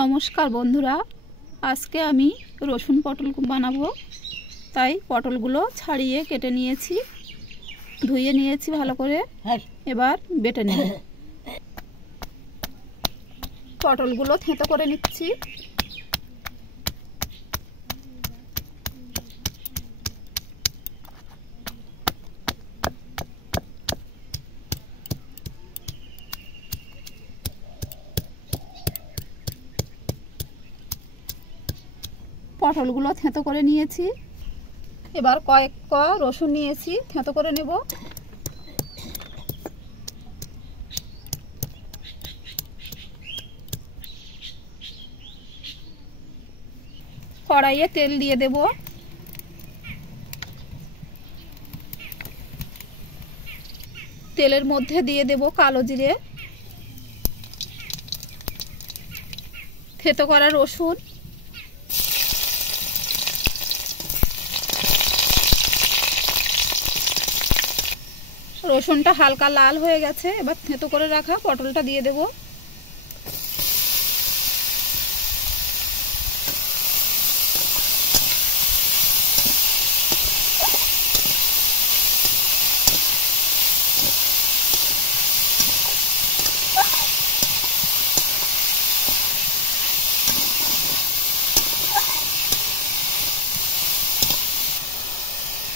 নমস্কার বন্ধুরা, আজকে আমি রসুন পটল বানাবো। তাই পটলগুলো ছাড়িয়ে কেটে নিয়েছি, ধুয়ে নিয়েছি ভালো করে। এবার বেটে নেব। পটলগুলো থেঁতো করে নিচ্ছি। পটলগুলো থেঁতো করে নিয়েছি। এবার কয়েক কোয়া রসুন নিয়েছি, থেঁতো করে নেব। কড়াইয়ে তেল দিয়ে দেব। তেলের মধ্যে দিয়ে দেব কালো জিরে, থেঁতো করা রসুন, রসুনটা হালকা লাল হয়ে গেছে। এবার থেঁতো করে রাখা পটলটা দিয়ে দেব।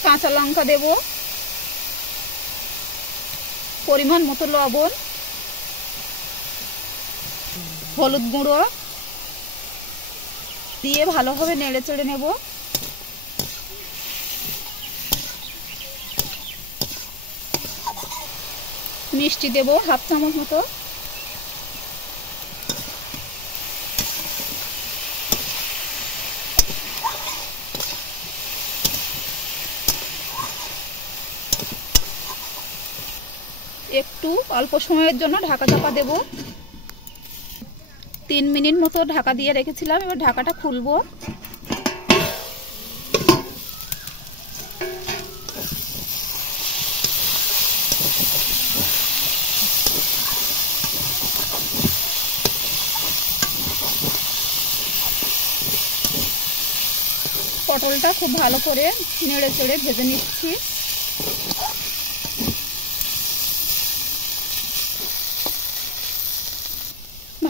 কাঁচা লঙ্কা দেব, পরিমাণ মতো লবণ, হলুদ গুঁড়ো দিয়ে ভালোভাবে নেড়ে চেড়ে নেব। মিষ্টি দেব হাফ চামচ মতো। একটু অল্প সময়ের জন্য ঢাকা চাপা দেব। 3 মিনিট মতো ঢাকা দিয়ে রেখেছিলাম। এবার ঢাকাটা খুলবো। পটলটা খুব ভালো করে নেড়ে চেড়ে ভেজে নিচ্ছি।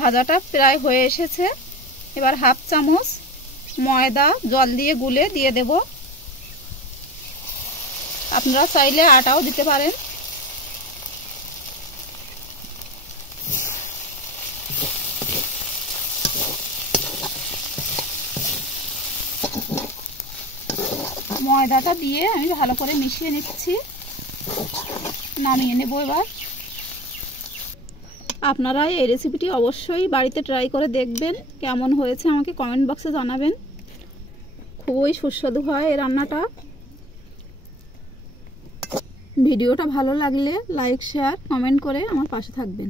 ভাজাটা প্রায় হয়ে এসেছে। এবার হাফ চামচ ময়দা জল দিয়ে গুলে দিয়ে দেব। আপনারা চাইলে আটাও দিতে পারেন। ময়দাটা দিয়ে আমি ভালো করে মিশিয়ে নিচ্ছি। নামিয়ে নেব এবার। আপনারা এই রেসিপিটি অবশ্যই বাড়িতে ট্রাই করে দেখবেন। কেমন হয়েছে আমাকে কমেন্ট বক্সে জানাবেন। খুবই সুস্বাদু হয় এই রান্নাটা। ভিডিওটা ভালো লাগলে লাইক, শেয়ার, কমেন্ট করে আমার পাশে থাকবেন।